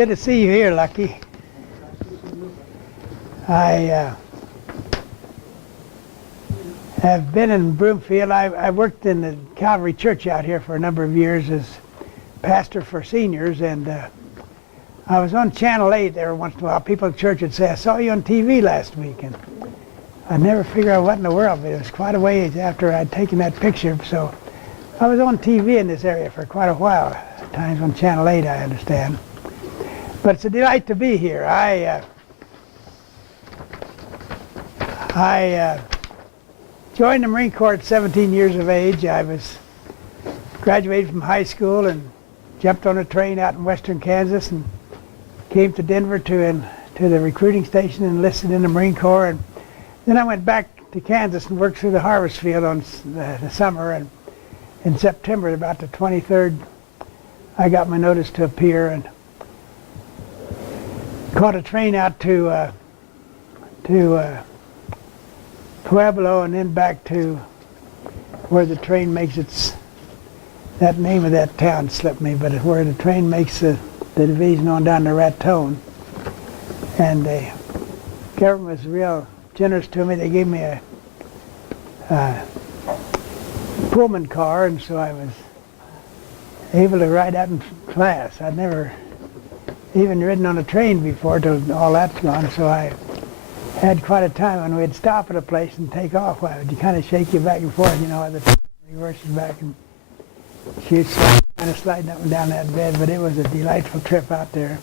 Good to see you here, Lucky. I have been in Broomfield. I worked in the Calvary Church out here for a number of years as pastor for seniors, and I was on Channel 8 there once in a while. People at church would say, I saw you on TV last week, and I'd never figure out what in the world, but it was quite a ways after I'd taken that picture. So I was on TV in this area for quite a while, at times on Channel 8, I understand. But it's a delight to be here. I joined the Marine Corps at 17 years of age. I was graduated from high school and jumped on a train out in western Kansas and came to Denver to the recruiting station and enlisted in the Marine Corps. And then I went back to Kansas and worked through the harvest field on the summer. And in September, about the 23rd, I got my notice to appear and caught a train out to Pueblo and then back to where the train makes its, that name of that town slipped me, but where the train makes the division on down to Raton. And the government was real generous to me. They gave me a Pullman car, and so I was able to ride out in class. I'd never even ridden on a train before till all that's gone, so I had quite a time when we'd stop at a place and take off. Why would you kind of shake you back and forth, you know, the train reverses back and she's kind of sliding up and down that bed, but it was a delightful trip out there.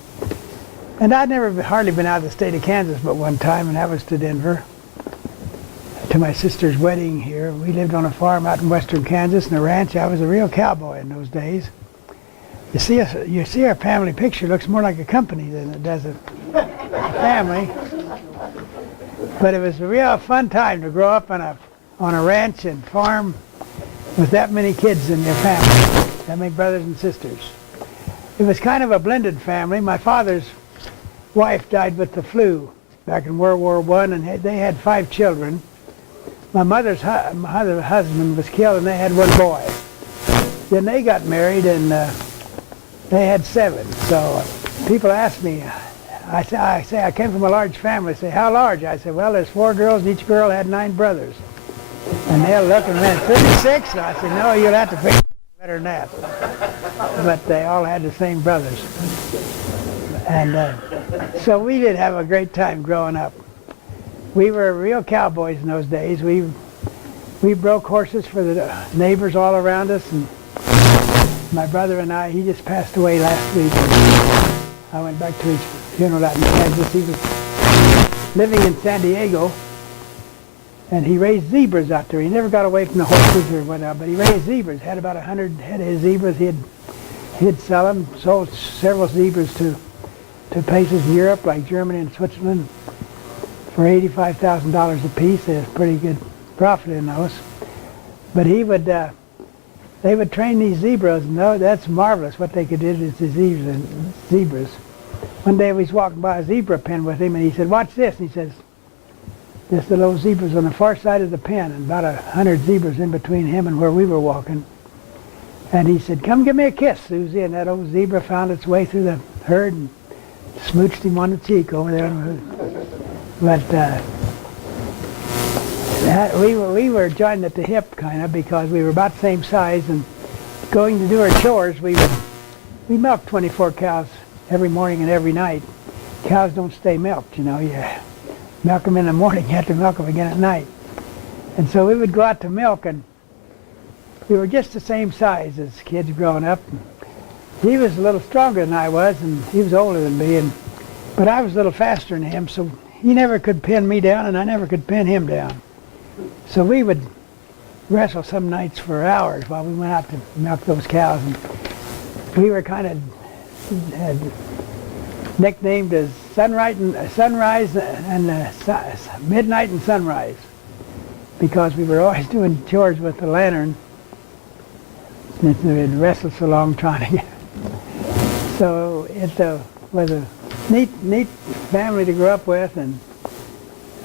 And I'd never hardly been out of the state of Kansas but one time, and that was to Denver, to my sister's wedding here. We lived on a farm out in western Kansas in a ranch. I was a real cowboy in those days. You see our family picture, looks more like a company than it does a family. But it was a real fun time to grow up on a ranch and farm with that many kids in your family, that many brothers and sisters. It was kind of a blended family. My father's wife died with the flu back in World War I, and they had 5 children. My mother's husband was killed, and they had 1 boy. Then they got married, and they had 7. So people ask me, I say I came from a large family. They say, how large? I said, well, there's 4 girls, and each girl had 9 brothers. And they'll look and went, 36? And I said, no, you'll have to figure better than that. But they all had the same brothers. And so we did have a great time growing up. We were real cowboys in those days. We broke horses for the neighbors all around us, and my brother and I, he just passed away last week. I went back to his funeral out in Kansas. He was living in San Diego, and he raised zebras out there. He never got away from the horses or whatnot, but he raised zebras. Had about 100 head of zebras. He'd sell them, sold several zebras to places in Europe like Germany and Switzerland for $85,000 a piece. There's pretty good profit in those. But they would train these zebras, and that's marvelous what they could do to the zebras. One day we was walking by a zebra pen with him, and he said, watch this. And he says, there's the little zebras on the far side of the pen, and about 100 zebras in between him and where we were walking. And he said, come give me a kiss, Susie. And that old zebra found its way through the herd and smooched him on the cheek over there. But we were joined at the hip, kind of, because we were about the same size, and going to do our chores, we milked 24 cows every morning and every night. Cows don't stay milked, you know. You milk them in the morning, you have to milk them again at night. And so we would go out to milk, and we were just the same size as kids growing up. He was a little stronger than I was, and he was older than me, but I was a little faster than him, so he never could pin me down, and I never could pin him down. So we would wrestle some nights for hours while we went out to milk those cows. And we were kind of nicknamed as sunrise and midnight and sunrise, because we were always doing chores with the lantern since we'd wrestled so long trying to get. So it was a neat family to grow up with, and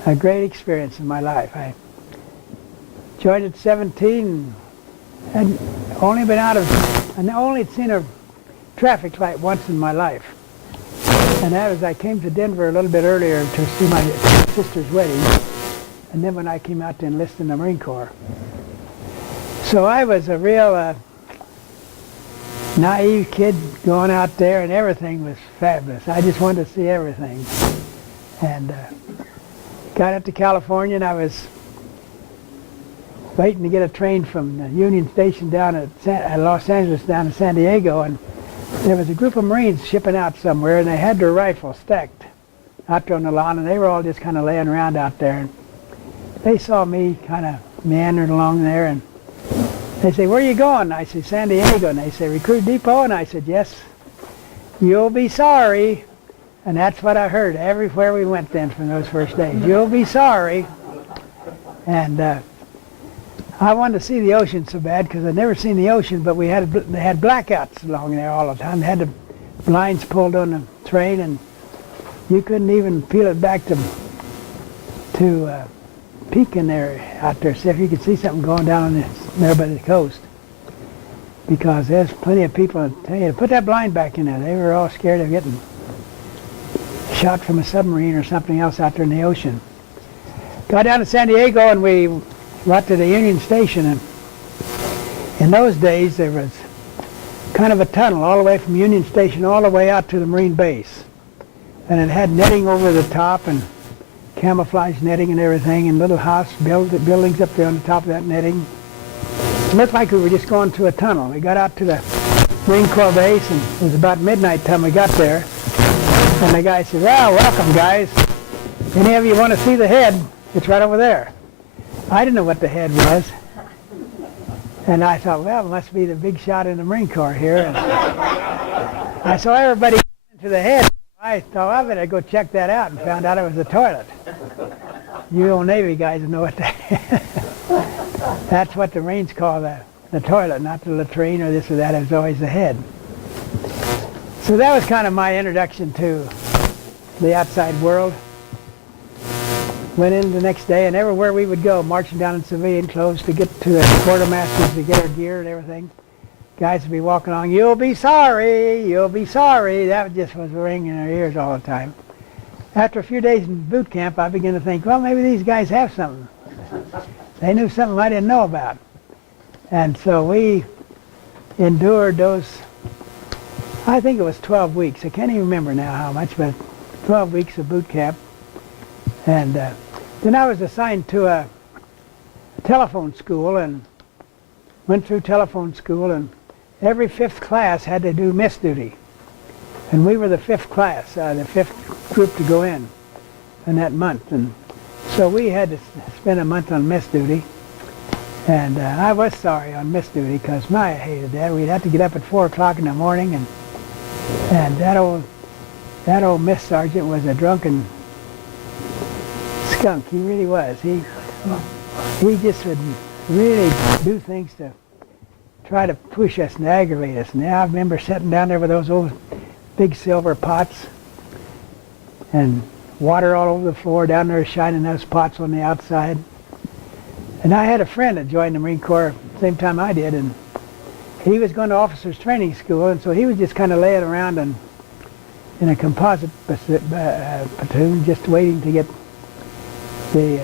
a great experience in my life. I joined at 17 and had only seen a traffic light once in my life. And that was, I came to Denver a little bit earlier to see my sister's wedding, and then when I came out to enlist in the Marine Corps. So I was a real naive kid going out there, and everything was fabulous. I just wanted to see everything. And got up to California, and I was waiting to get a train from the Union Station down at Los Angeles down to San Diego, and there was a group of Marines shipping out somewhere, and they had their rifles stacked out there on the lawn, and they were all just kind of laying around out there. And they saw me kind of meandering along there, and they say, "Where are you going?" I said, "San Diego." And they say, "Recruit depot?" And I said, "Yes." "You'll be sorry." And that's what I heard everywhere we went then from those first days. "You'll be sorry." And I wanted to see the ocean so bad because I'd never seen the ocean, but they had blackouts along there all the time. They had the blinds pulled on the train, and you couldn't even peel it back to peek in there out there, see if you could see something going down there by the coast. Because there's plenty of people that tell you to put that blind back in there. They were all scared of getting shot from a submarine or something else out there in the ocean. Got down to San Diego, and we got to the Union Station, and in those days there was kind of a tunnel all the way from Union Station all the way out to the Marine base. And it had netting over the top and camouflage netting and everything, and little buildings up there on the top of that netting. It looked like we were just going through a tunnel. We got out to the Marine Corps base, and it was about midnight time we got there. And the guy said, "Well, welcome guys. Any of you want to see the head? It's right over there." I didn't know what the head was. And I thought, well, it must be the big shot in the Marine Corps here. And I saw everybody into the head. I thought, I better go check that out, and found out it was the toilet. You old Navy guys know what that is. That's what the Marines call the toilet, not the latrine or this or that. It was always the head. So that was kind of my introduction to the outside world. Went in the next day, and everywhere we would go, marching down in civilian clothes to get to the quartermasters to get our gear and everything. Guys would be walking along, "You'll be sorry, you'll be sorry." That just was ringing in our ears all the time. After a few days in boot camp, I began to think, well, maybe these guys have something. They knew something I didn't know about. And so we endured those, I think it was 12 weeks. I can't even remember now how much, but 12 weeks of boot camp. And then I was assigned to a telephone school, and went through telephone school, and every fifth class had to do miss duty. And we were the fifth class, the fifth group to go in that month. And so we had to spend a month on miss duty. And I was sorry on miss duty, because I hated that. We'd have to get up at 4 o'clock in the morning, and that old miss sergeant was a drunken skunk. He really was. He just would really do things to try to push us and aggravate us. And I remember sitting down there with those old big silver pots, and water all over the floor down there, shining those pots on the outside. And I had a friend that joined the Marine Corps same time I did, and he was going to officers training school, and so he was just kind of laying around in a composite platoon, just waiting to get the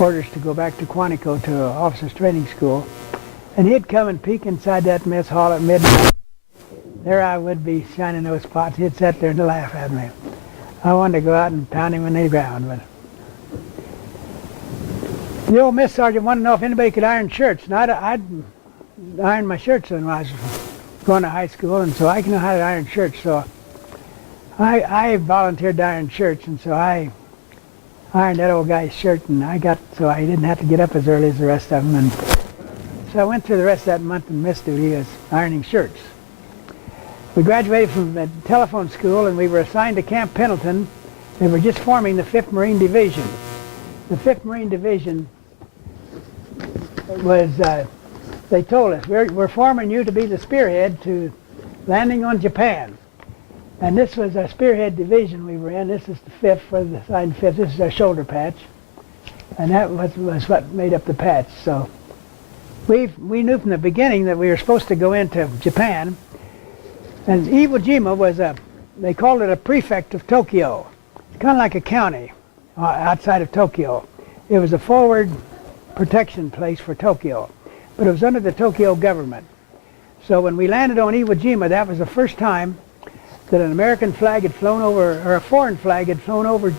orders to go back to Quantico to officers training school. And he'd come and peek inside that mess hall at midnight. There I would be shining those pots. He'd sit there and laugh at me. I wanted to go out and pound him in the ground, but the old miss sergeant wanted to know if anybody could iron shirts. And I'd iron my shirts when I was going to high school, and so I know how to iron shirts. So I volunteered to iron shirts, and so I ironed that old guy's shirt, and so I didn't have to get up as early as the rest of them. And so I went through the rest of that month in miss duty as ironing shirts. We graduated from telephone school, and we were assigned to Camp Pendleton. They were just forming the 5th Marine Division. The 5th Marine Division was, they told us, we're forming you to be the spearhead to landing on Japan. And this was our spearhead division we were in. This is the 5th, for the assigned 5th. This is our shoulder patch. And that was what made up the patch. So we knew from the beginning that we were supposed to go into Japan. And Iwo Jima was a they called it a prefect of Tokyo. It's kind of like a county outside of Tokyo. It was a forward protection place for Tokyo, but it was under the Tokyo government. So when we landed on Iwo Jima, that was the first time that an American flag had flown over, or a foreign flag had flown over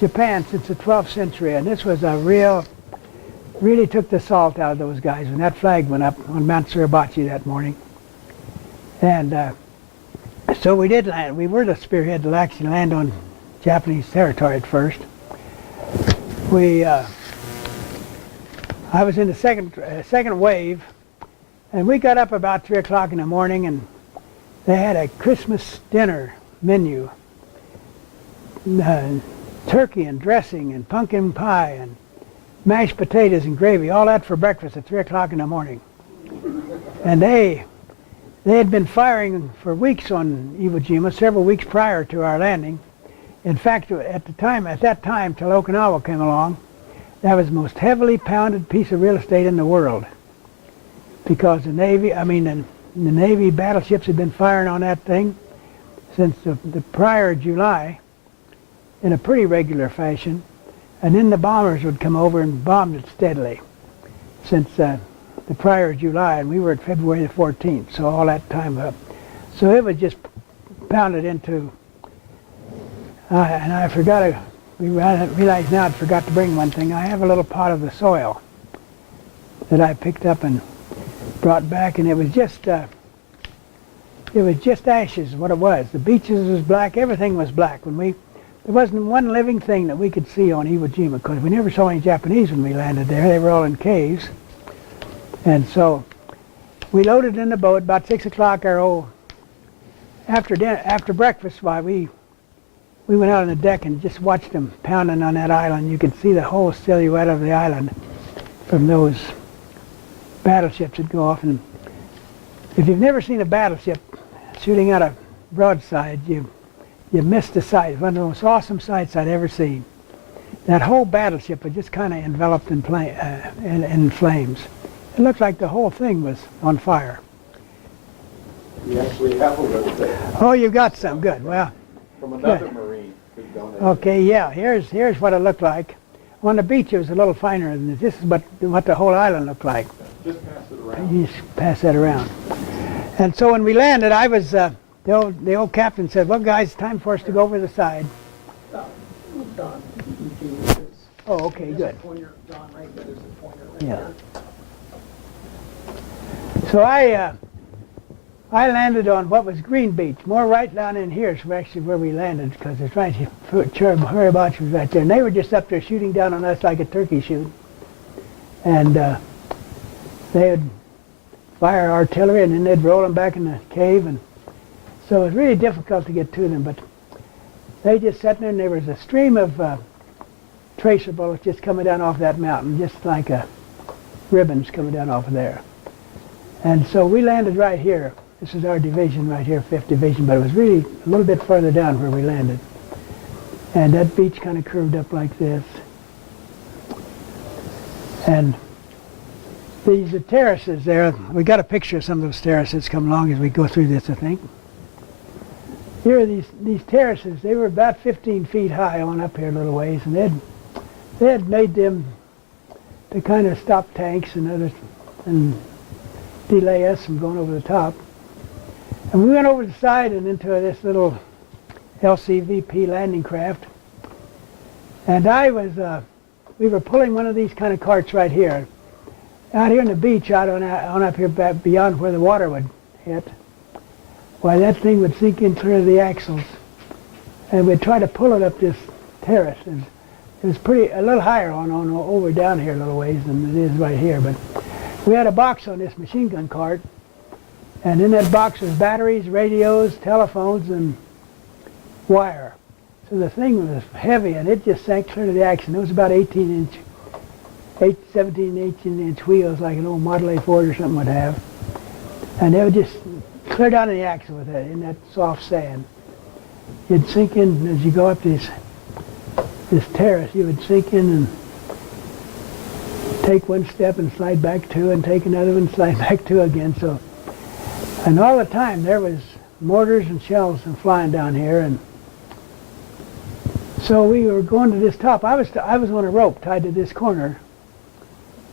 Japan since the 12th century. And this was a really took the salt out of those guys when that flag went up on Mount Suribachi that morning. And so we did land. We were the spearhead to actually land on Japanese territory at first. I was in the second wave, and we got up about 3 o'clock in the morning, and they had a Christmas dinner menu. Turkey and dressing and pumpkin pie and mashed potatoes and gravy, all that for breakfast at 3 o'clock in the morning. And they had been firing for weeks on Iwo Jima, several weeks prior to our landing. In fact, at that time, till Okinawa came along, that was the most heavily pounded piece of real estate in the world, because the Navy battleships had been firing on that thing since the prior July in a pretty regular fashion, and then the bombers would come over and bombed it steadily since the prior July, and we were at February the 14th, so all that time up. So it was just pounded into, and I realize now I forgot to bring one thing. I have a little pot of the soil that I picked up and brought back, and it was just ashes, what it was. The beaches was black, everything was black. There wasn't one living thing that we could see on Iwo Jima, because we never saw any Japanese when we landed there. They were all in caves. And so we loaded in the boat about 6 o'clock. After breakfast, we went out on the deck and just watched them pounding on that island. You could see the whole silhouette of the island from those battleships that go off. And if you've never seen a battleship shooting out a broadside, you missed the sight. It's one of the most awesome sights I'd ever seen. That whole battleship was just kind of enveloped in flames. It looked like the whole thing was on fire. We actually have a little bit. Oh, you got some. Good. Well, from another Marine who donated. Okay, yeah. Here's what it looked like. On the beach, it was a little finer than this. This is what the whole island looked like. Just pass it around. You just pass that around. And so when we landed, I was the old captain said, "Well, guys, it's time for us to go over the side." Don, Oh, okay, good. pointer, Don, right there, there's a pointer right Yeah. there. So I landed on what was Green Beach. More right down in here is actually where we landed, because it's right here. Churibachi was right there, and they were just up there shooting down on us like a turkey shoot. And they would fire artillery, and then they'd roll them back in the cave, and so it was really difficult to get to them. But they just sat there, and there was a stream of tracer bullets just coming down off that mountain, just like ribbons coming down off of there. And so we landed right here. This is our division right here, 5th Division, but it was really a little bit further down where we landed. And that beach kind of curved up like this. And these terraces there, we got a picture of some of those terraces come along as we go through this, I think. Here are these terraces. They were about 15 feet high on up here a little ways, and they had made them to kind of stop tanks and others and delay us from going over the top. And we went over the side and into this little LCVP landing craft. And we were pulling one of these kind of carts right here. Out here on the beach, out on up here beyond where the water would hit. Why, that thing would sink in clear of the axles. And we'd try to pull it up this terrace. And it was a little higher on over down here a little ways than it is right here. But we had a box on this machine gun cart, and in that box was batteries, radios, telephones, and wire. So the thing was heavy, and it just sank clear to the axle. It was about 17, 18-inch wheels, like an old Model A Ford or something would have. And they would just clear down the axle with it in that soft sand. You'd sink in as you go up this terrace. You would sink in and take one step and slide back two, and take another one and slide back two again. So, and all the time there was mortars and shells and flying down here, and so we were going to this top. I was on a rope tied to this corner,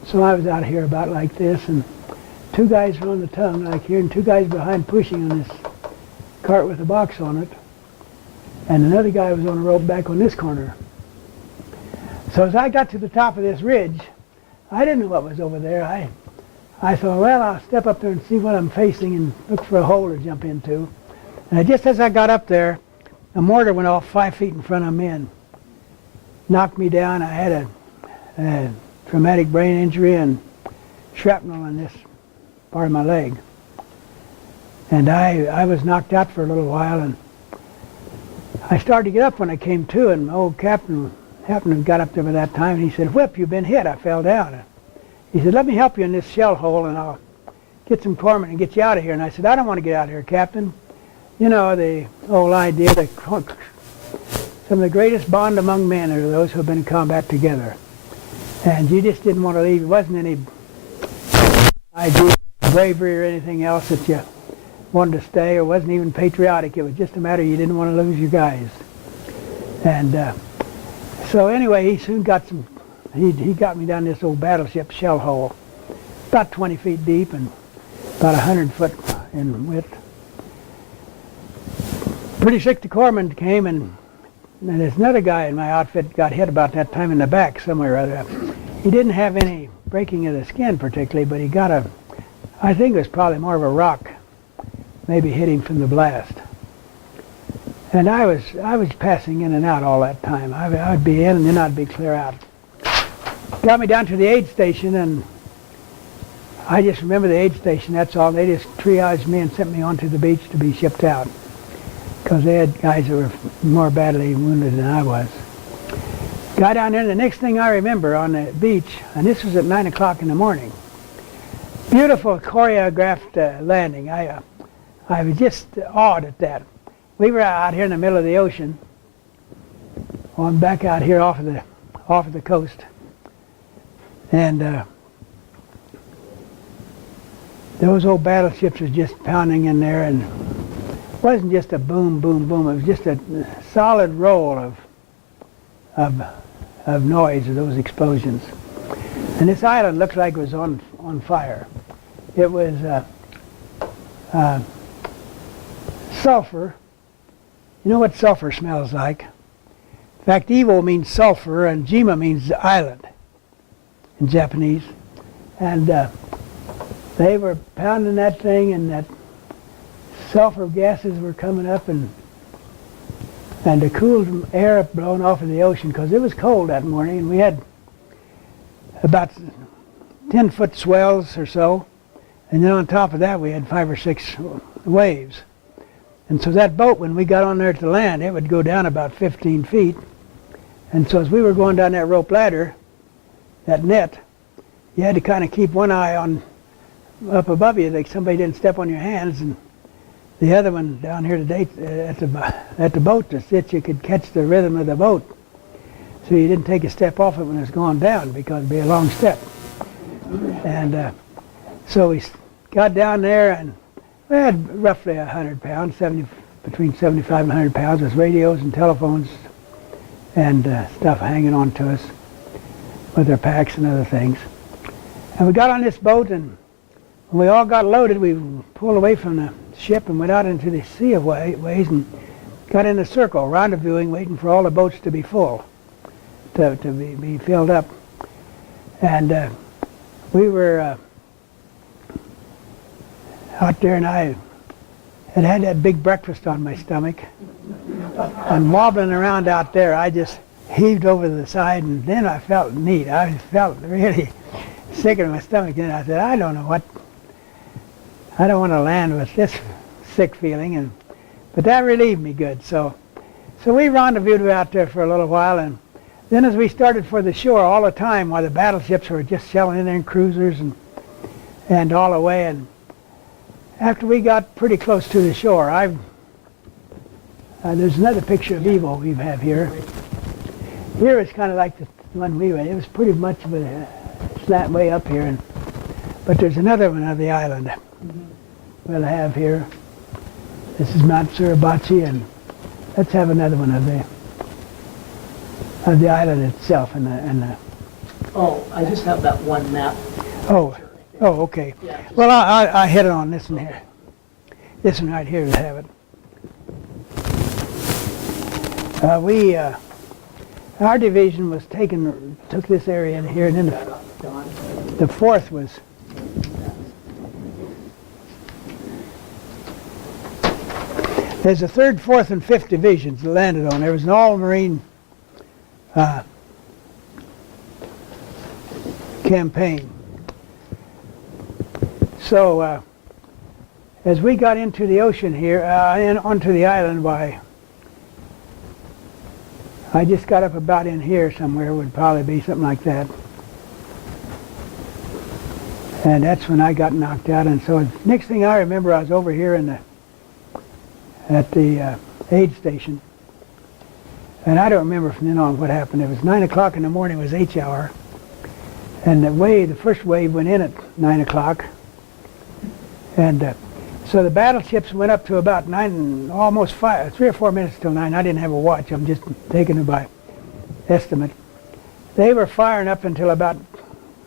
so I was out here about like this, and two guys were on the tongue like here, and two guys behind pushing on this cart with a box on it, and another guy was on a rope back on this corner. So as I got to the top of this ridge, I didn't know what was over there. I thought, well, I'll step up there and see what I'm facing and look for a hole to jump into. And just as I got up there, a mortar went off 5 feet in front of me and knocked me down. I had a traumatic brain injury and shrapnel in this part of my leg. And I was knocked out for a little while, and I started to get up when I came to, and my old captain got up there by that time, and he said, "Whip, you've been hit." I fell down. He said, "Let me help you in this shell hole, and I'll get some corpsmen and get you out of here." And I said, "I don't want to get out of here, Captain. You know, the whole idea that some of the greatest bond among men are those who have been in combat together. And you just didn't want to leave. It wasn't any idea of bravery or anything else that you wanted to stay, or wasn't even patriotic. It was just a matter you didn't want to lose your guys." And so anyway, he soon got he got me down this old battleship shell hole, about 20 feet deep and about 100 foot in width. Pretty sick, the corpsman came, and there's another guy in my outfit got hit about that time in the back somewhere or other. He didn't have any breaking of the skin particularly, but he got I think it was probably more of a rock, maybe hit him from the blast. And I was passing in and out all that time. I would be in and then I'd be clear out. Got me down to the aid station, and I just remember the aid station, that's all. They just triaged me and sent me onto the beach to be shipped out, because they had guys that were more badly wounded than I was. Got down there, and the next thing I remember on the beach, and this was at 9 o'clock in the morning, beautiful choreographed landing. I was just awed at that. We were out here in the middle of the ocean, on back out here off of the coast, and those old battleships was just pounding in there, and it wasn't just a boom, boom, boom. It was just a solid roll of noise of those explosions. And this island looked like it was on fire. It was sulfur. You know what sulfur smells like? In fact, Iwo means sulfur, and Jima means island in Japanese. And they were pounding that thing, and that sulfur gases were coming up, and the cool air blowing off of the ocean, because it was cold that morning, and we had about 10-foot swells or so, and then on top of that we had 5 or 6 waves. And so that boat, when we got on there to land, it would go down about 15 feet. And so as we were going down that rope ladder, that net, you had to kind of keep one eye on up above you, like somebody didn't step on your hands, and the other one down here today at the boat, to sit you could catch the rhythm of the boat, so you didn't take a step off it when it was going down, because it'd be a long step. And so we got down there, and we had roughly 100 pounds, between 75 and 100 pounds, with radios and telephones and stuff hanging on to us with our packs and other things. And we got on this boat, and when we all got loaded, we pulled away from the ship and went out into the sea of ways and got in a circle, rendezvousing, waiting for all the boats to be full, to be filled up. And we were out there, and I had that big breakfast on my stomach. And wobbling around out there, I just heaved over the side, and then I felt neat. I felt really sick in my stomach, and I said, I don't want to land with this sick feeling, but that relieved me good. So we rendezvoused out there for a little while, and then as we started for the shore, all the time while the battleships were just shelling in there, and cruisers and all the way, and after we got pretty close to the shore, there's another picture of Iwo we have here. Here is kind of like the one we went. It was pretty much of a slant way up here, but there's another one of the island we'll have here. This is Mount Suribachi, and let's have another one of the island itself. Oh, I just have that one map. Oh, okay. Yeah, just- Well, I hit it on this one here. This one right here to have it. Our division took this area in here, and then Don. the 4th was. There's the 3rd, 4th, and 5th divisions that landed on. There was an all-marine campaign. So as we got into the ocean here, and onto the island, I just got up about in here somewhere, would probably be something like that. And that's when I got knocked out. And so next thing I remember, I was over here at the aid station. And I don't remember from then on what happened. It was 9 o'clock in the morning, it was H hour. And the first wave went in at 9 o'clock. And so the battleships went up to about 9, almost 5, 3 or 4 minutes till 9. I didn't have a watch, I'm just taking it by estimate. They were firing up until about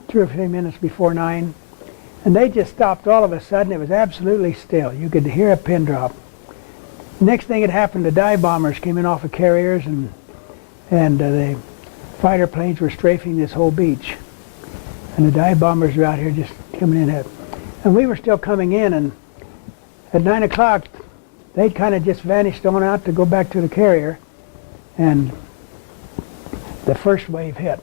2 or 3 minutes before 9. And they just stopped all of a sudden. It was absolutely still. You could hear a pin drop. Next thing that happened, the dive bombers came in off of carriers, and the fighter planes were strafing this whole beach. And the dive bombers were out here just coming in. And we were still coming in, and at 9 o'clock, they'd kind of just vanished on out to go back to the carrier, and the first wave hit.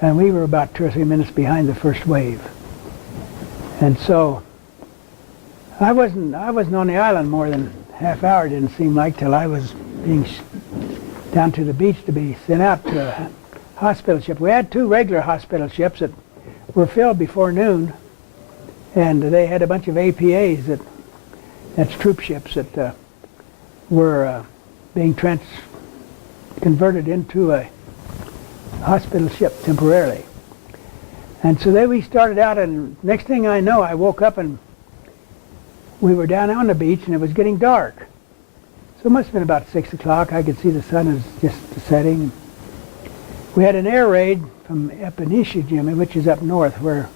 And we were about 2 or 3 minutes behind the first wave. And so I wasn't on the island more than half hour, didn't seem like, till I was being down to the beach to be sent out to a hospital ship. We had 2 regular hospital ships that were filled before noon, and they had a bunch of APAs, that's troop ships, that were being converted into a hospital ship temporarily. And so then we started out, and next thing I know, I woke up and we were down on the beach, and it was getting dark. So it must have been about 6 o'clock. I could see the sun was just setting. We had an air raid from up in Iwo Jima, which is up north, where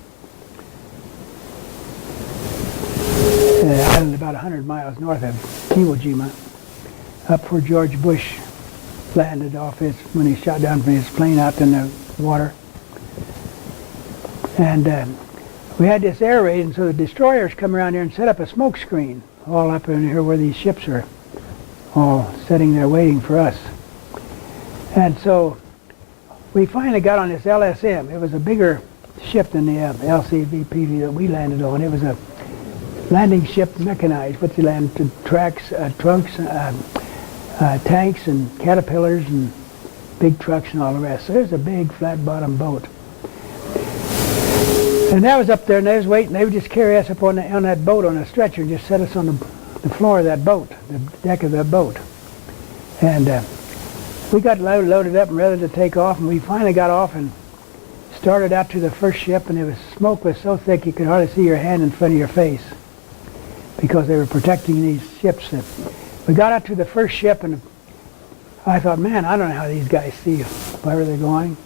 island about 100 miles north of Iwo Jima, up where George Bush landed off when he shot down from his plane out in the water. And we had this air raid, and so the destroyers come around here and set up a smoke screen all up in here where these ships are all sitting there waiting for us. And so we finally got on this LSM. It was a bigger ship than the LCVP that we landed on. It was a landing ship, mechanized, but they landed to trunks, tanks and caterpillars and big trucks and all the rest. So it was a big flat bottom boat. And that was up there, and they was waiting. They would just carry us up on that boat on a stretcher and just set us on the floor of that boat, the deck of that boat. And we got loaded up and ready to take off, and we finally got off and started out to the first ship, and smoke was so thick you could hardly see your hand in front of your face because they were protecting these ships. We got out to the first ship, and I thought, man, I don't know how these guys see wherever they're going.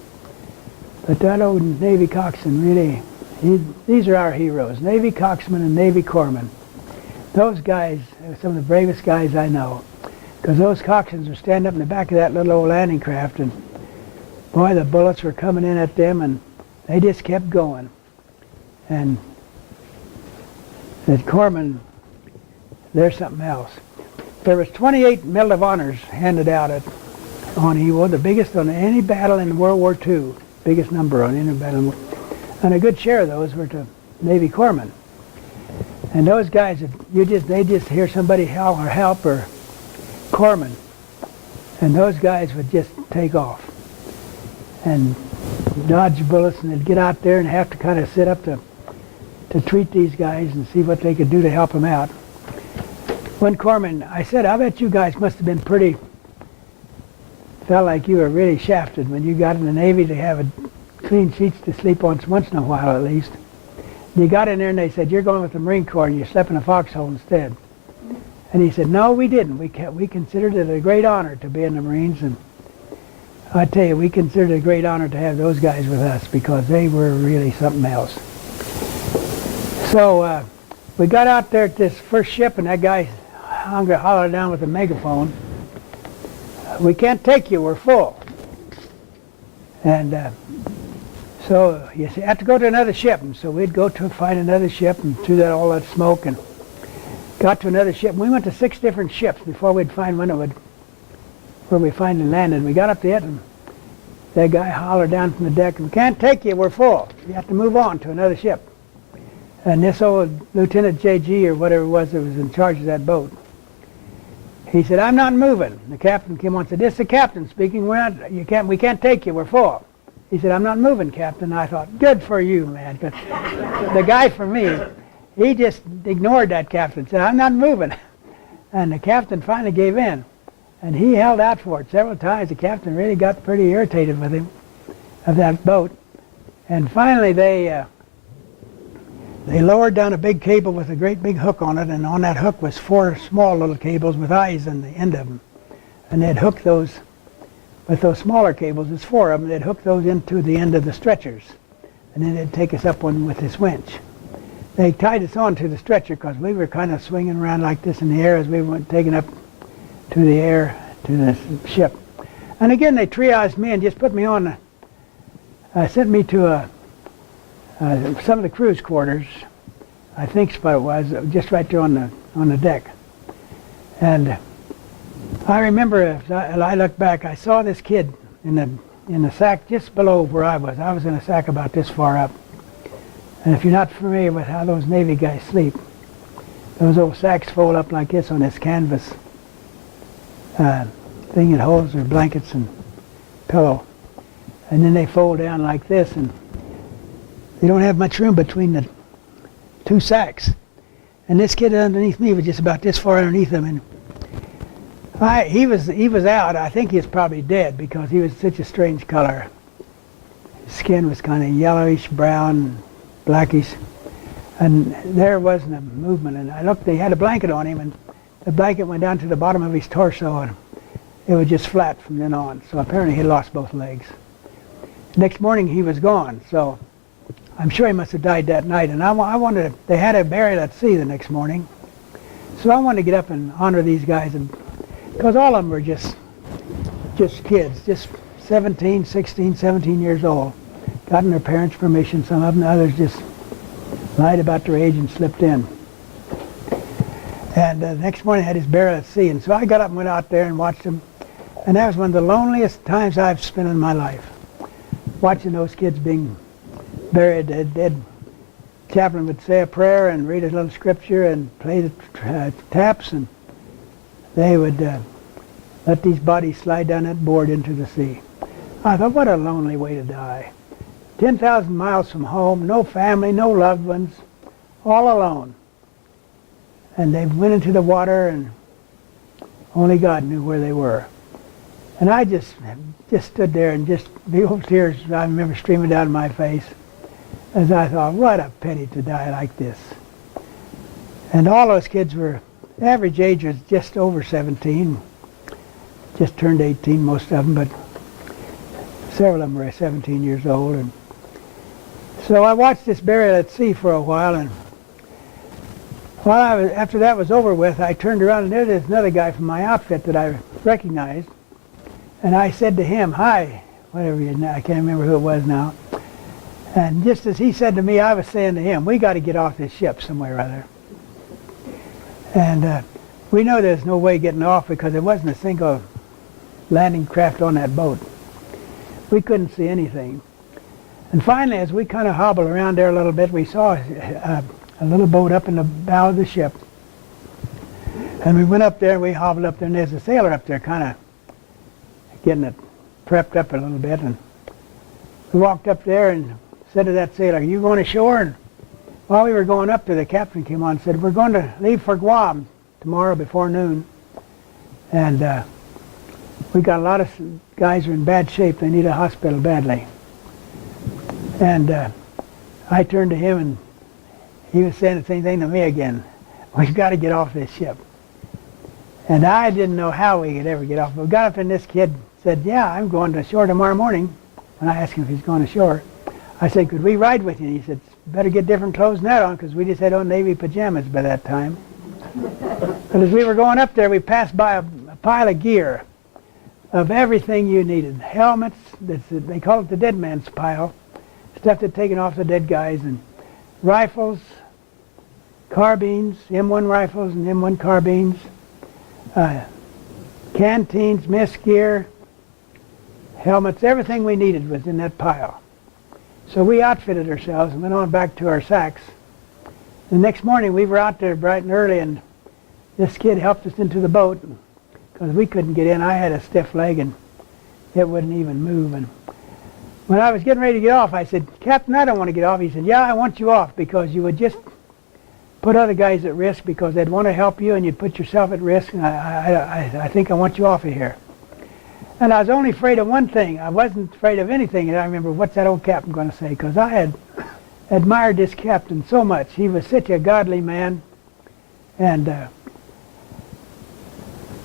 But that old Navy coxswain, really, these are our heroes, Navy coxswain and Navy corpsmen. Those guys are some of the bravest guys I know, because those coxswains were standing up in the back of that little old landing craft, and boy, the bullets were coming in at them, and they just kept going. And the corpsmen, they're something else. There was 28 Medal of Honors handed out on Iwo, the biggest on any battle in World War II, biggest number on any battle. And a good share of those were to Navy corpsmen. And those guys, they just hear somebody howl or help or corpsman, and those guys would just take off and dodge bullets, and they'd get out there and have to kind of sit up to treat these guys and see what they could do to help them out. One corpsman, I said, I bet you guys must have been felt like you were really shafted when you got in the Navy to have clean sheets to sleep on once in a while at least. And you got in there and they said, you're going with the Marine Corps and you slept in a foxhole instead. And he said, no, we didn't. We considered it a great honor to be in the Marines. And I tell you, we considered it a great honor to have those guys with us because they were really something else. So we got out there at this first ship, and that guy hollered down with a megaphone, "We can't take you, we're full." And so you have to go to another ship. And so we'd go to find another ship and through all that smoke and got to another ship. We went to 6 different ships before we'd find one where we finally landed. We got up to it, and that guy hollered down from the deck, "We can't take you, we're full. You have to move on to another ship." And this old Lieutenant J.G. or whatever it was that was in charge of that boat, he said, "I'm not moving." The captain came on and said, "This is the captain speaking. We can't take you, we're full." He said, "I'm not moving, Captain." I thought, good for you, man. 'Cause the guy for me, he just ignored that captain, said, "I'm not moving." And the captain finally gave in. And he held out for it several times. The captain really got pretty irritated with him, of that boat. And finally they lowered down a big cable with a great big hook on it, and on that hook was 4 small little cables with eyes on the end of them. And they'd hook those, with those smaller cables, there's 4 of them, they'd hook those into the end of the stretchers. And then they'd take us up one with this winch. They tied us on to the stretcher because we were kind of swinging around like this in the air as we went taken up to the air, to the ship. And again, they triaged me and just put me on, sent me to some of the crew's quarters, I think spot it was, just right there on the deck. And I remember, as I look back, I saw this kid in the sack just below where I was. I was in a sack about this far up. And if you're not familiar with how those Navy guys sleep, those old sacks fold up like this on this canvas thing that holds their blankets and pillow. And then they fold down like this, and they don't have much room between the 2 sacks. And this kid underneath me was just about this far underneath him, and he was out. I think he was probably dead because he was such a strange color. His skin was kind of yellowish, brown, blackish, and there wasn't a movement. And I looked, they had a blanket on him, and the blanket went down to the bottom of his torso, and it was just flat from then on. So apparently he lost both legs. Next morning he was gone, so I'm sure he must have died that night. And I wanted, they had a burial at sea the next morning, so I wanted to get up and honor these guys, and because all of them were just kids, just 17, 16, 17 years old. Gotten their parents' permission, some of them, others just lied about their age and slipped in. And the next morning I had his burial at sea, and so I got up and went out there and watched them. And that was one of the loneliest times I've spent in my life, watching those kids being buried. The chaplain would say a prayer and read a little scripture and play the taps, and they would let these bodies slide down that board into the sea. I thought, what a lonely way to die. 10,000 miles from home, no family, no loved ones, all alone. And they went into the water, and only God knew where they were. And I just stood there, and just the old tears I remember streaming down my face as I thought, what a pity to die like this. And all those kids were, the average age was just over 17, just turned 18, most of them, but several of them were 17 years old. And so I watched this burial at sea for a while, and after that was over with, I turned around, and there's another guy from my outfit that I recognized. And I said to him, "Hi," whatever I can't remember who it was now. And just as he said to me, I was saying to him, we got to get off this ship somewhere or other. And we know there's no way getting off because there wasn't a single landing craft on that boat. We couldn't see anything. And finally, as we kind of hobbled around there a little bit, we saw a little boat up in the bow of the ship. And we went up there, and we hobbled up there, and there's a sailor up there kind of getting it prepped up a little bit. And we walked up there and said to that sailor, "You going ashore?" And while we were going up there, the captain came on and said, "We're going to leave for Guam tomorrow before noon. And we got a lot of guys who are in bad shape. They need a hospital badly." And I turned to him, and he was saying the same thing to me again. "We've got to get off this ship." And I didn't know how we could ever get off. We got up and this kid said, yeah, I'm going to shore tomorrow morning. When I asked him if he's going ashore, I said, could we ride with you? And he said, better get different clothes than that on, because we just had on Navy pajamas by that time. But as we were going up there, we passed by a pile of gear of everything you needed. Helmets, they call it the dead man's pile, stuff they'd taken off the dead guys, and rifles, carbines, M1 rifles and M1 carbines, canteens, mess gear, helmets, everything we needed was in that pile. So we outfitted ourselves and went on back to our sacks. The next morning we were out there bright and early, and this kid helped us into the boat because we couldn't get in. I had a stiff leg and it wouldn't even move. And when I was getting ready to get off, I said, Captain, I don't want to get off. He said, yeah, I want you off because you would just put other guys at risk because they'd want to help you and you'd put yourself at risk, and I think I want you off of here. And I was only afraid of one thing. I wasn't afraid of anything. And I remember, what's that old captain going to say? Because I had admired this captain so much. He was such a godly man. And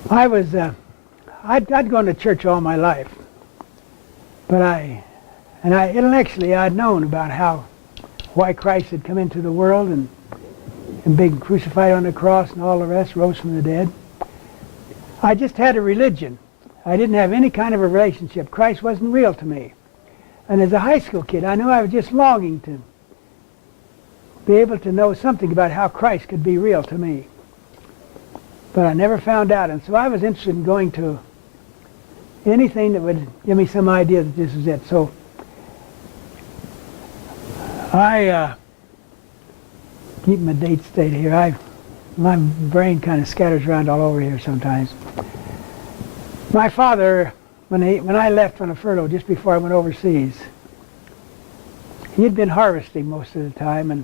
I'd gone to church all my life. But intellectually I'd known about why Christ had come into the world and being crucified on the cross and all the rest, rose from the dead. I just had a religion. I didn't have any kind of a relationship. Christ wasn't real to me. And as a high school kid, I knew I was just longing to be able to know something about how Christ could be real to me. But I never found out, and so I was interested in going to anything that would give me some idea that this was it. So I keep my date state here. My brain kind of scatters around all over here sometimes. My father, when I left on a furlough just before I went overseas, he had been harvesting most of the time, and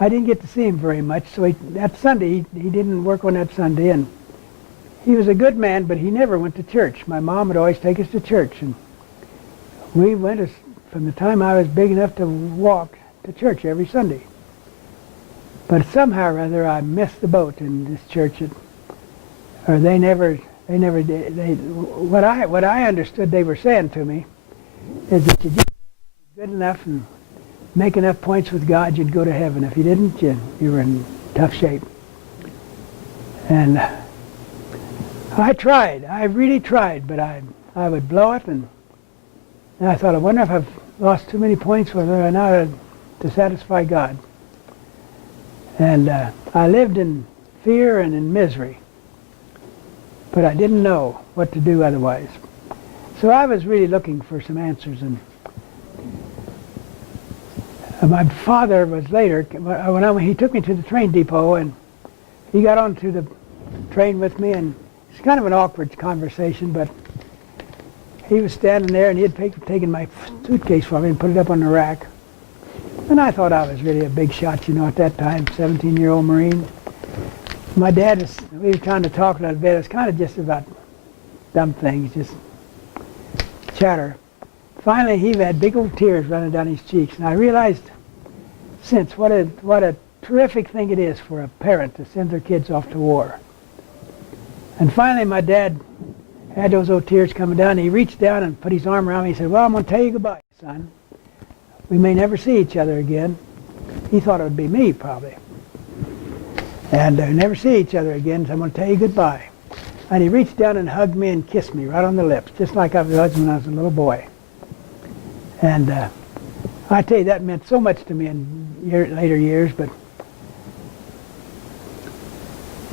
I didn't get to see him very much. So that Sunday, he didn't work on that Sunday, and he was a good man, but he never went to church. My mom would always take us to church, and we went from the time I was big enough to walk to church every Sunday. But somehow or other, I missed the boat in this church, or they never did. What I understood they were saying to me is that you just good enough and make enough points with God, you'd go to heaven. If you didn't, you were in tough shape. And I tried. I really tried, but I would blow it, and I thought, I wonder if I've lost too many points whether or not to satisfy God. And I lived in fear and in misery, but I didn't know what to do otherwise. So I was really looking for some answers, and my father was later, he took me to the train depot, and he got onto the train with me, and it's kind of an awkward conversation, but he was standing there, and he had taken my suitcase from me and put it up on the rack. And I thought I was really a big shot, at that time, 17-year-old Marine. My dad, we were trying to talk a little bit. It was kind of just about dumb things, just chatter. Finally, he had big old tears running down his cheeks, and I realized since what a terrific thing it is for a parent to send their kids off to war. And finally, my dad had those old tears coming down, and he reached down and put his arm around me. He said, well, I'm going to tell you goodbye, son. We may never see each other again. He thought it would be me, probably. And never see each other again, so I'm going to tell you goodbye. And he reached down and hugged me and kissed me right on the lips, just like I was when I was a little boy. And I tell you, that meant so much to me in later years. But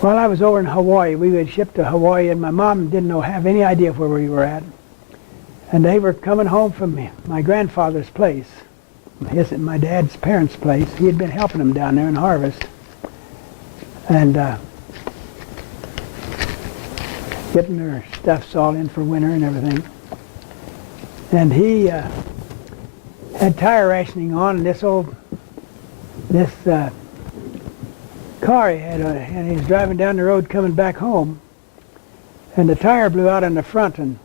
while I was over in Hawaii, we had shipped to Hawaii, and my mom didn't have any idea where we were at. And they were coming home from my grandfather's place, my dad's parents' place. He had been helping them down there in harvest, and getting their stuffs all in for winter and everything. And he had tire rationing on, and this car he had, and he was driving down the road coming back home, and the tire blew out in the front, and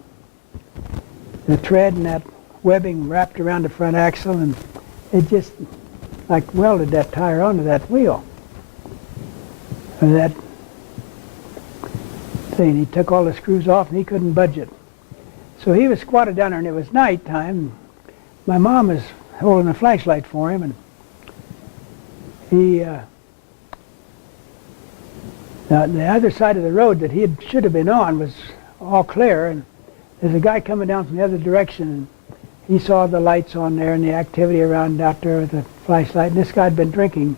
the tread and that webbing wrapped around the front axle, and it just like welded that tire onto that wheel. And thing. He took all the screws off and he couldn't budge it. So he was squatted down there, and it was nighttime. My mom was holding a flashlight for him, and he, the other side of the road that he should have been on was all clear, and there's a guy coming down from the other direction, and he saw the lights on there and the activity around out there with the flashlight, and this guy had been drinking,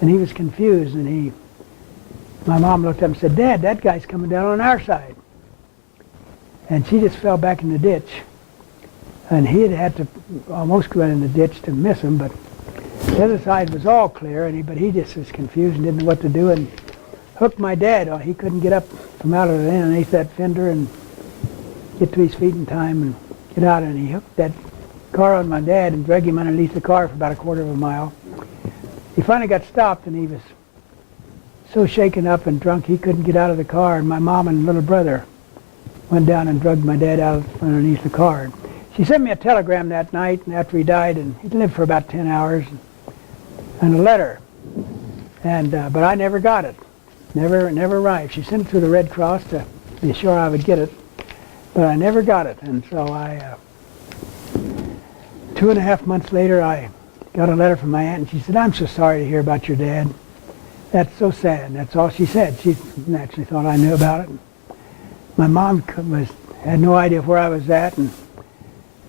and he was confused, and my mom looked up and said, "Dad, that guy's coming down on our side." And she just fell back in the ditch, and he had to almost run in the ditch to miss him, but the other side was all clear, but he just was confused and didn't know what to do, and hooked my dad. He couldn't get up from out of underneath that fender and get to his feet in time and get out, and he hooked that car on my dad and dragged him underneath the car for about a quarter of a mile. He finally got stopped, and he was so shaken up and drunk he couldn't get out of the car, and my mom and little brother went down and dragged my dad out from underneath the car. She sent me a telegram that night, and after he died, and he lived for about 10 hours, and a letter, but I never got it. Never arrived. She sent it through the Red Cross to be sure I would get it, but I never got it. And so 2.5 months later, I got a letter from my aunt, and she said, "I'm so sorry to hear about your dad. That's so sad." And that's all she said. She naturally thought I knew about it. My mom had no idea where I was at,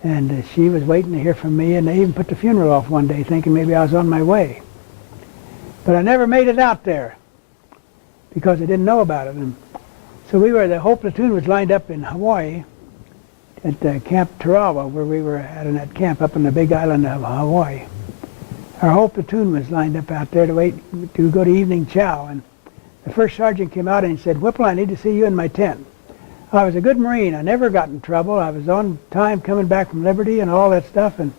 and she was waiting to hear from me, and they even put the funeral off one day, thinking maybe I was on my way. But I never made it out there, because I didn't know about it. And so the whole platoon was lined up in Hawaii at Camp Tarawa, where we were at in that camp up on the big island of Hawaii. Our whole platoon was lined up out there to go to evening chow. And the first sergeant came out and he said, "Whipple, I need to see you in my tent." I was a good Marine. I never got in trouble. I was on time coming back from Liberty and all that stuff. And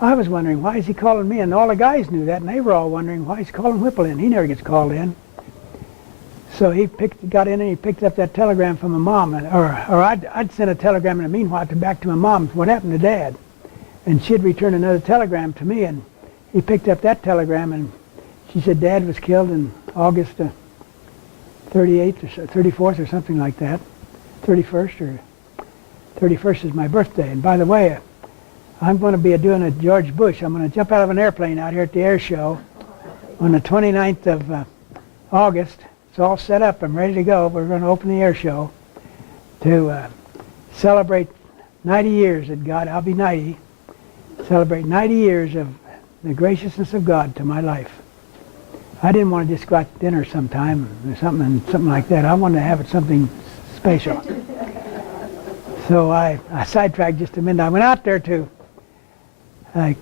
I was wondering, why is he calling me? And all the guys knew that, and they were all wondering, why he's calling Whipple in? He never gets called in. So he got in and he picked up that telegram from my mom, or I'd sent a telegram in the meanwhile back to my mom, what happened to Dad? And she'd return another telegram to me, and he picked up that telegram, and she said Dad was killed in August 38th or 34th or something like that. 31st is my birthday. And by the way, I'm going to be doing a George Bush. I'm going to jump out of an airplane out here at the air show on the 29th of August. It's all set up. I'm ready to go. We're going to open the air show to celebrate 90 years that God, I'll be 90, celebrate 90 years of the graciousness of God to my life. I didn't want to just go out to dinner sometime or something like that. I wanted to have it something special. So I sidetracked just a minute. I went out there to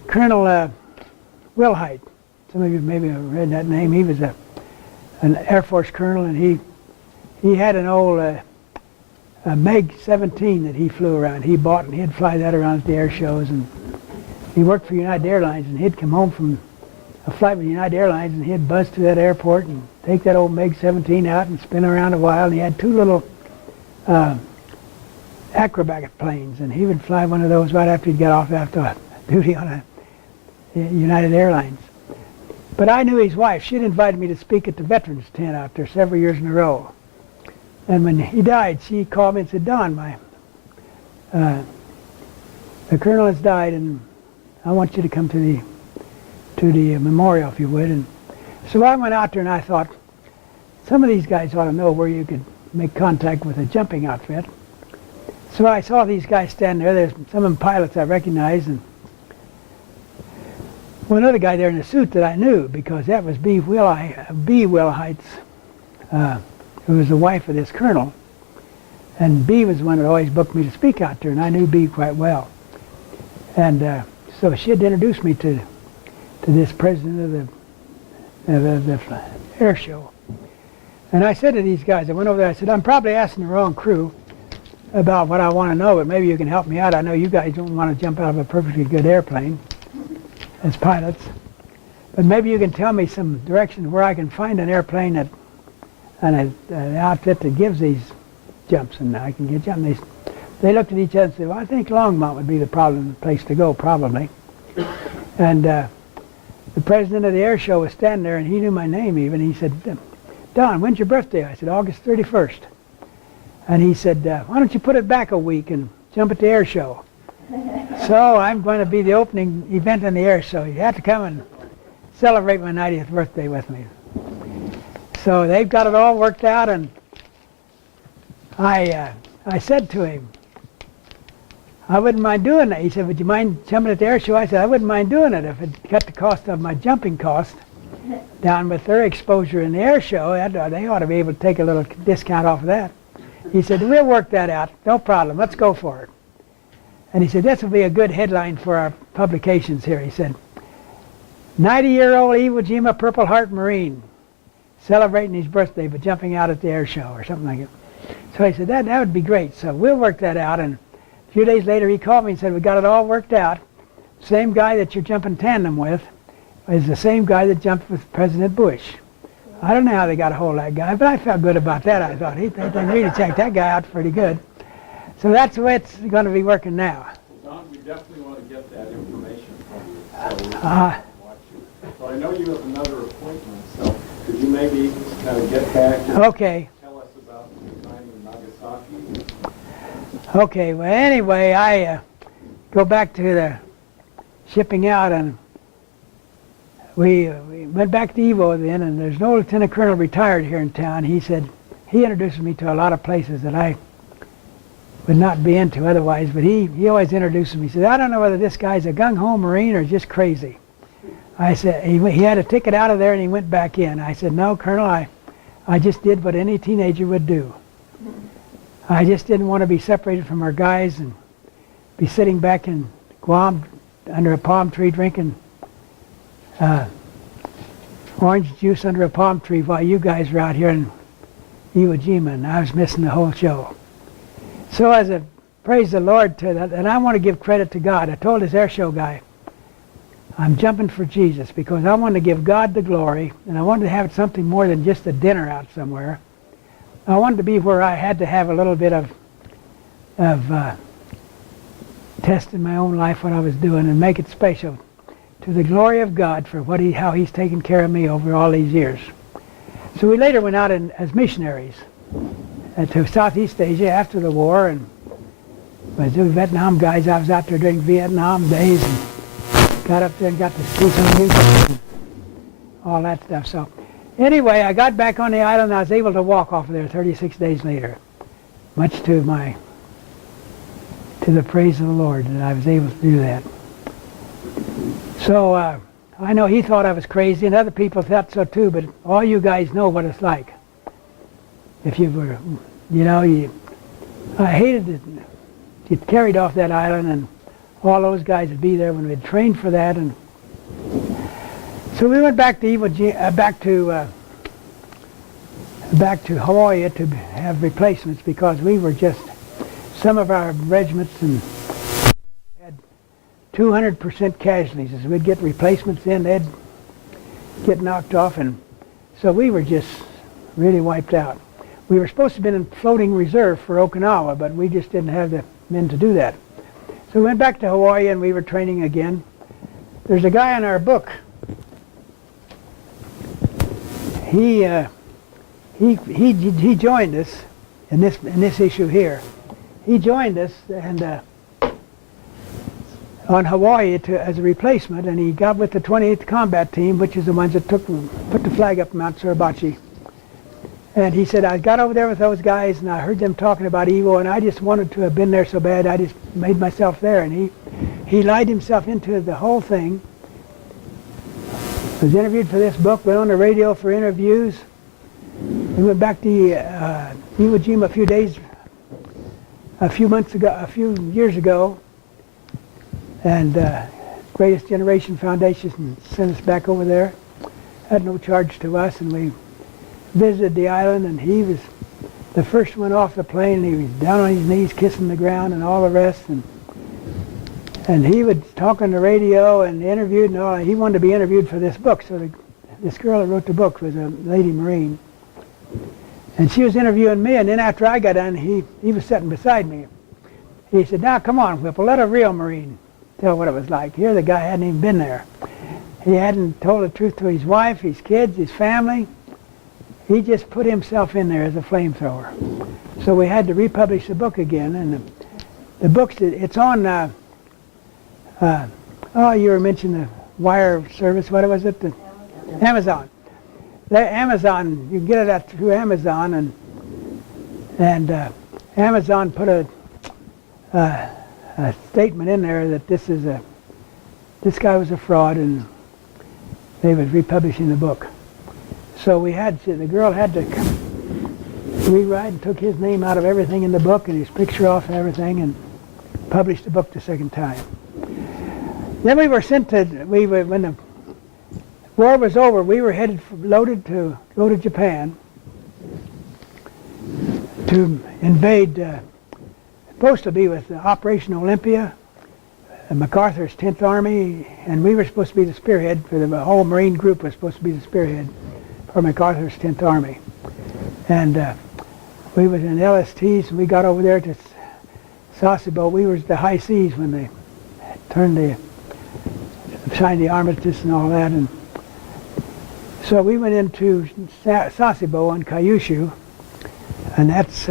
Colonel Wilhite. Some of you maybe have read that name. He was an Air Force colonel, and he had an old MiG-17 that he flew around. He bought, and he'd fly that around at the air shows. And he worked for United Airlines, and he'd come home from a flight with United Airlines, and he'd buzz to that airport and take that old MiG-17 out and spin around a while. And he had two little acrobatic planes, and he would fly one of those right after he'd got off after duty on a United Airlines. But I knew his wife. She'd invited me to speak at the Veterans Tent out there several years in a row. And when he died, she called me and said, "Don, the colonel has died, and I want you to come to the memorial, if you would." And so I went out there, and I thought, some of these guys ought to know where you could make contact with a jumping outfit. So I saw these guys standing there. There's some of them pilots I recognized, and one other guy there in a suit that I knew, because that was B. Wilhite's, who was the wife of this colonel. And B was the one that always booked me to speak out there, and I knew B quite well. And so she had introduced me to this president of the air show. And I said to these guys, I went over there, I said, "I'm probably asking the wrong crew about what I want to know, but maybe you can help me out. I know you guys don't want to jump out of a perfectly good airplane as pilots, but maybe you can tell me some directions where I can find an airplane and an outfit that gives these jumps, and I can get jumping." They looked at each other and said, "Well, I think Longmont would be the place to go, probably." And the president of the air show was standing there, and he knew my name even. He said, "Don, when's your birthday?" I said, "August 31st. And he said, why don't you put it back a week and jump at the air show? So I'm going to be the opening event in the air show. You have to come and celebrate my 90th birthday with me. So they've got it all worked out, and I said to him, I wouldn't mind doing that. He said, would you mind jumping at the air show? I said, I wouldn't mind doing it if it cut the cost of my jumping cost down with their exposure in the air show. They ought to be able to take a little discount off of that. He said, we'll work that out. No problem. Let's go for it. And he said, this will be a good headline for our publications here. He said, 90-year-old Iwo Jima Purple Heart Marine celebrating his birthday by jumping out at the air show or something like it. So he said, that would be great. So we'll work that out. And a few days later he called me and said, we got it all worked out. Same guy that you're jumping tandem with is the same guy that jumped with President Bush. I don't know how they got a hold of that guy, but I felt good about that. I thought, they really checked that guy out pretty good. So that's the way it's going to be working now. Don, we definitely want to get that information from you. So we can watch you. So I know you have another appointment, so could you maybe kind of get back and Okay. tell us about the time in Nagasaki? Okay, well anyway, I go back to the shipping out, and we went back to Iwo then, and there's no lieutenant colonel retired here in town. He said, he introduced me to a lot of places that I would not be into otherwise, but he always introduced me. He said, I don't know whether this guy's a gung-ho Marine or just crazy. I said, he had a ticket out of there and he went back in. I said, no, Colonel, I just did what any teenager would do. I just didn't want to be separated from our guys and be sitting back in Guam under a palm tree drinking orange juice under a palm tree while you guys were out here in Iwo Jima, and I was missing the whole show. So as a praise the Lord to that, and I want to give credit to God. I told this air show guy, I'm jumping for Jesus because I want to give God the glory, and I wanted to have something more than just a dinner out somewhere. I wanted to be where I had to have a little bit of test in my own life what I was doing and make it special to the glory of God for how He's taken care of me over all these years. So we later went out as missionaries to Southeast Asia after the war, and with the Vietnam guys, I was out there during Vietnam days and got up there and got to see some music and all that stuff. So anyway, I got back on the island and I was able to walk off of there 36 days later, much to the praise of the Lord that I was able to do that. So I know he thought I was crazy and other people thought so too, but all you guys know what it's like. If you were, I hated it. You carried off that island and all those guys would be there when we'd trained for that. And so we went back to Iwo Jima, back to Hawaii to have replacements because we were just, some of our regiments and had 200% casualties. As we'd get replacements in, they'd get knocked off, and so we were just really wiped out. We were supposed to have been in floating reserve for Okinawa, but we just didn't have the men to do that. So we went back to Hawaii and we were training again. There's a guy in our book. He joined us in this issue here. He joined us and on Hawaii as a replacement, and he got with the 28th Combat Team, which is the ones that put the flag up Mount Suribachi. And he said, I got over there with those guys and I heard them talking about Iwo, and I just wanted to have been there so bad I just made myself there. And he lied himself into the whole thing. Was interviewed for this book, went on the radio for interviews. We went back to Iwo Jima a few years ago, and Greatest Generation Foundation sent us back over there. Had no charge to us, and we visited the island, and he was the first one off the plane. He was down on his knees kissing the ground and all the rest, and he would talk on the radio and interviewed and all. He wanted to be interviewed for this book, so this girl that wrote the book was a lady Marine, and she was interviewing me, and then after I got done, he was sitting beside me. He said, now come on, Whipple, let a real Marine tell what it was like. Here the guy hadn't even been there. He hadn't told the truth to his wife, his kids, his family. He just put himself in there as a flamethrower. So we had to republish the book again, and the book, it's on, oh, you were mentioning the wire service, what was it? Amazon. Amazon, you can get it through Amazon, and Amazon put a statement in there that this guy was a fraud, and they was republishing the book. So the girl had to rewrite and took his name out of everything in the book and his picture off and everything, and published the book the second time. Then we were sent to, when the war was over, we were loaded to go to Japan to invade, supposed to be with Operation Olympia, MacArthur's 10th Army, and we were supposed to be the spearhead for the whole Marine group was supposed to be the spearhead for MacArthur's 10th Army. And we was in LSTs, and we got over there to Sasebo. We was the high seas when they signed the armistice and all that. And so we went into Sasebo on Kyushu, and that's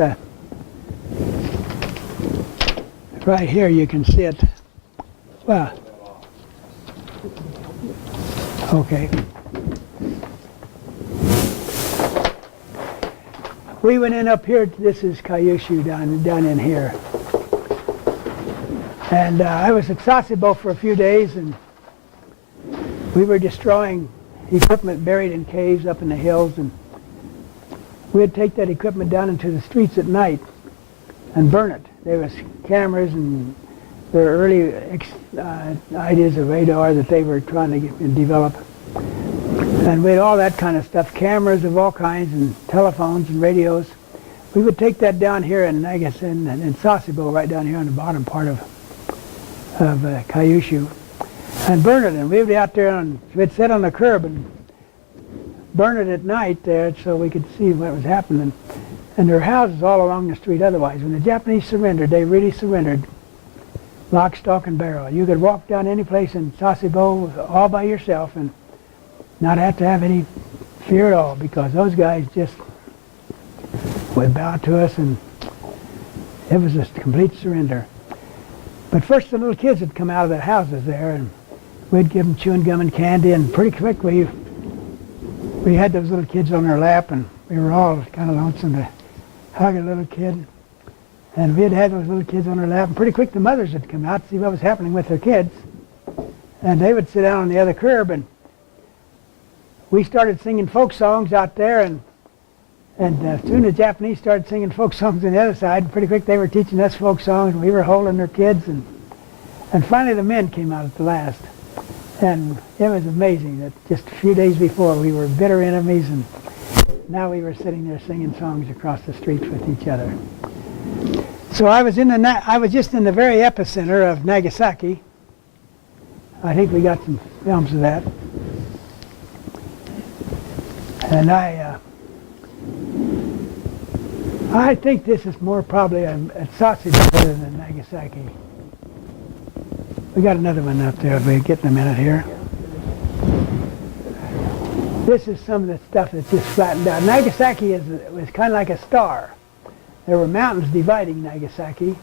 right here. You can see it. Well, okay. We went in up here. This is Kyushu down in here. And I was at Sasebo for a few days, and we were destroying equipment buried in caves up in the hills, and we'd take that equipment down into the streets at night and burn it. There was cameras, and there were early ideas of radar that they were trying to develop. And we had all that kind of stuff, cameras of all kinds, and telephones and radios. We would take that down here in Nagasaki and Sasebo, right down here on the bottom part of Kyushu, and burn it. And we'd be out there, we'd sit on the curb and burn it at night there so we could see what was happening. And there were houses all along the street otherwise. When the Japanese surrendered, they really surrendered lock, stock, and barrel. You could walk down any place in Sasebo all by yourself and not have to have any fear at all, because those guys just would bow to us, and it was a complete surrender. But first the little kids would come out of their houses there, and we'd give them chewing gum and candy, and pretty quickly we had those little kids on our lap, and we were all kind of lonesome to hug a little kid. And we'd had those little kids on our lap, and pretty quick the mothers would come out to see what was happening with their kids. And they would sit down on the other curb, and we started singing folk songs out there, and soon the Japanese started singing folk songs on the other side. Pretty quick they were teaching us folk songs, and we were holding their kids, and finally the men came out at the last. And it was amazing that just a few days before we were bitter enemies, and now we were sitting there singing songs across the streets with each other. So I was just in the very epicenter of Nagasaki. I think we got some films of that. And I think this is more probably at Sasebo better than Nagasaki. We got another one up there if we get in a minute here. This is some of the stuff that's just flattened out. Nagasaki was kind of like a star. There were mountains dividing Nagasaki,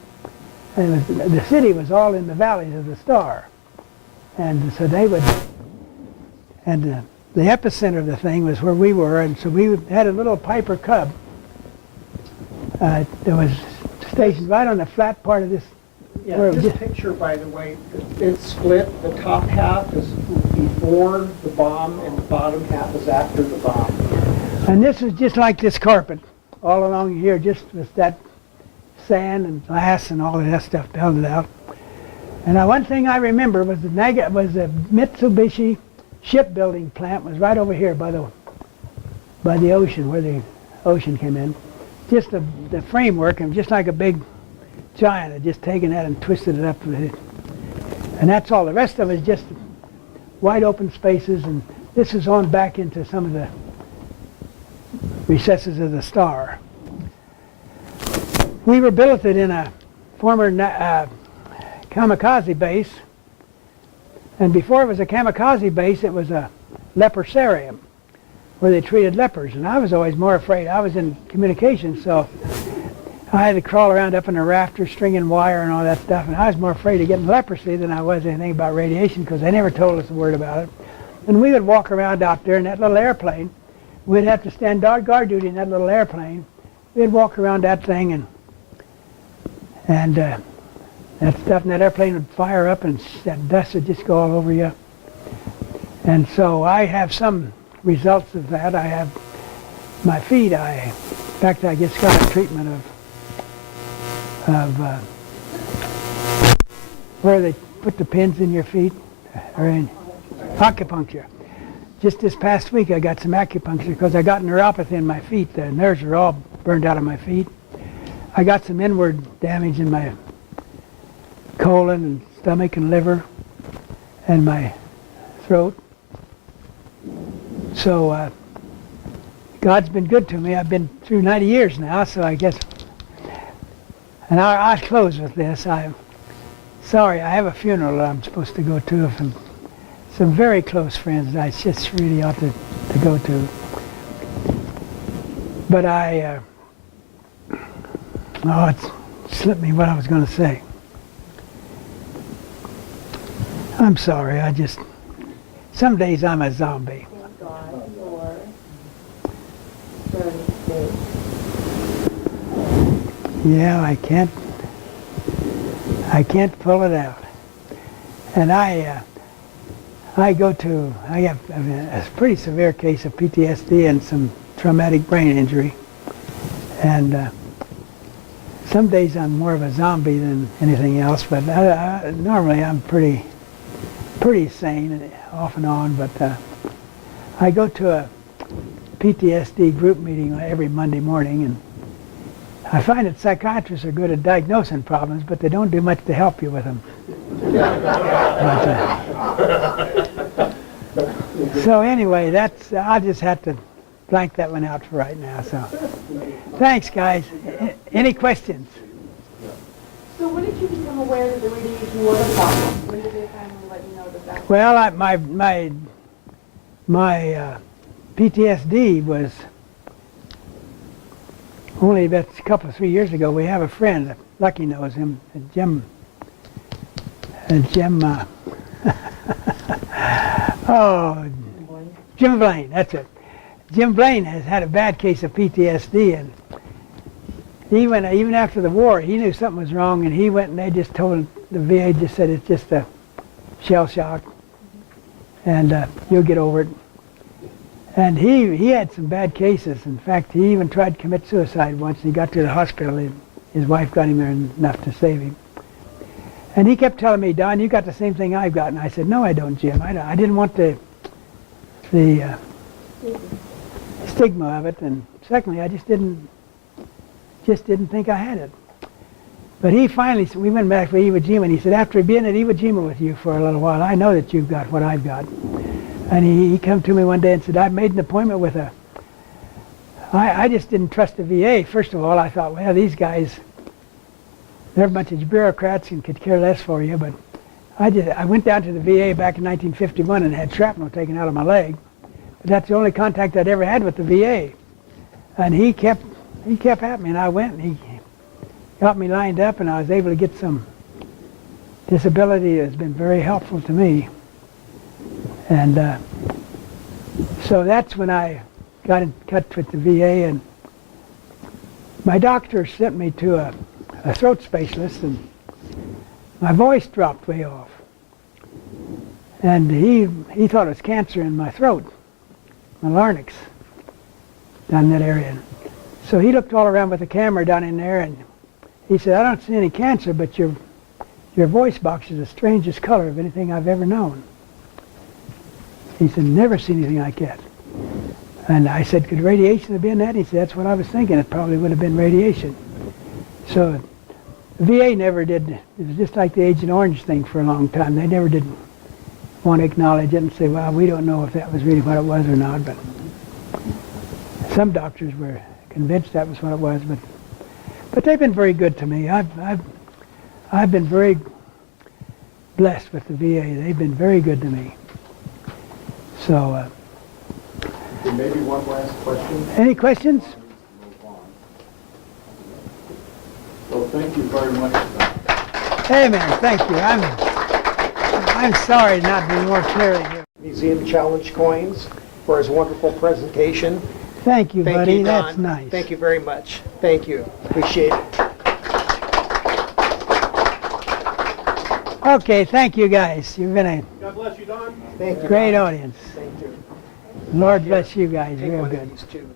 and the city was all in the valleys of the star. And so they would, and the epicenter of the thing was where we were, and so we had a little Piper Cub that was stationed right on the flat part of this. Yeah, this picture, by the way, it's split. The top half is before the bomb, and the bottom half is after the bomb. And this is just like this carpet. All along here, just with that sand and glass and all of that stuff belted out. And one thing I remember was the Mitsubishi shipbuilding plant was right over here by the ocean, where the ocean came in. Just the framework, and just like a big giant had just taken that and twisted it up with it. And that's all. The rest of it is just wide open spaces, and this is on back into some of the recesses of the star. We were billeted in a former kamikaze base, and before it was a kamikaze base, it was a leprosarium where they treated lepers, and I was always more afraid. I was in communications, so I had to crawl around up in the rafters, stringing wire and all that stuff, and I was more afraid of getting leprosy than I was anything about radiation because they never told us a word about it. And we would walk around out there in that little airplane. We'd have to stand guard duty in that little airplane. We'd walk around that thing and that stuff in that airplane would fire up and that dust would just go all over you. And so I have some results of that. I have my feet. In fact, I just got a treatment of where they put the pins in your feet, or in acupuncture. Just this past week I got some acupuncture because I got neuropathy in my feet. The nerves are all burned out of my feet. I got some inward damage in my colon and stomach and liver and my throat. So God's been good to me. I've been through 90 years now, so I guess. And I'll close with this. I'm sorry, I have a funeral that I'm supposed to go to of some very close friends that I just really ought to go to. But it slipped me what I was going to say. I'm sorry, some days I'm a zombie. Yeah, I can't pull it out. And I have a pretty severe case of PTSD and some traumatic brain injury. And some days I'm more of a zombie than anything else, but normally I'm pretty sane off and on, but I go to a PTSD group meeting every Monday morning, and I find that psychiatrists are good at diagnosing problems, but they don't do much to help you with them. So anyway, I just had to blank that one out for right now. So thanks, guys. Any questions? So when did you become aware that the radiation was a problem? When did they finally let you know that? Well, my PTSD was only about a couple of 3 years ago. We have a friend, Lucky knows him, Jim. Jim Blaine, that's it. Jim Blaine has had a bad case of PTSD, and even after the war, he knew something was wrong, and he went and they just told him, the VA just said it's just a shell shock, and you'll get over it. And he had some bad cases. In fact, he even tried to commit suicide once. He got to the hospital. His wife got him there enough to save him. And he kept telling me, Don, you got the same thing I've got. And I said, no, I don't, Jim. I didn't want the stigma of it. And secondly, I just didn't think I had it. But he finally, we went back to Iwo Jima, and he said, after being at Iwo Jima with you for a little while, I know that you've got what I've got. And he came to me one day and said, I made an appointment with I just didn't trust the VA. First of all, I thought, well, these guys, they're a bunch of bureaucrats and could care less for you. But I went down to the VA back in 1951 and had shrapnel taken out of my leg. But that's the only contact I'd ever had with the VA. And he kept at me, and I went, and he got me lined up, and I was able to get some disability that's been very helpful to me. And so that's when I got in touch with the VA, and my doctor sent me to a throat specialist, and my voice dropped way off. And he thought it was cancer in my throat, my larynx, down in that area. So he looked all around with the camera down in there, and he said, I don't see any cancer, but your voice box is the strangest color of anything I've ever known. He said, never seen anything like that. And I said, could radiation have been that? He said, that's what I was thinking. It probably would have been radiation. So the VA never did. It was just like the Agent Orange thing for a long time. They never did want to acknowledge it and say, well, we don't know if that was really what it was or not. But some doctors were convinced that was what it was. But they've been very good to me. I've been very blessed with the VA. They've been very good to me. So, Maybe one last question. any questions? So thank you very much for that. Hey man, thank you. I'm sorry not to be more clearly here. Museum Challenge coins for his wonderful presentation. Thank you, Thank buddy. you, Don. That's nice. Thank you very much. Thank you. Appreciate it. Okay, thank you guys. You've been a God bless you, Don. Thank you. great Don. audience. Thank you. Lord bless you guys Take real one good. of these too.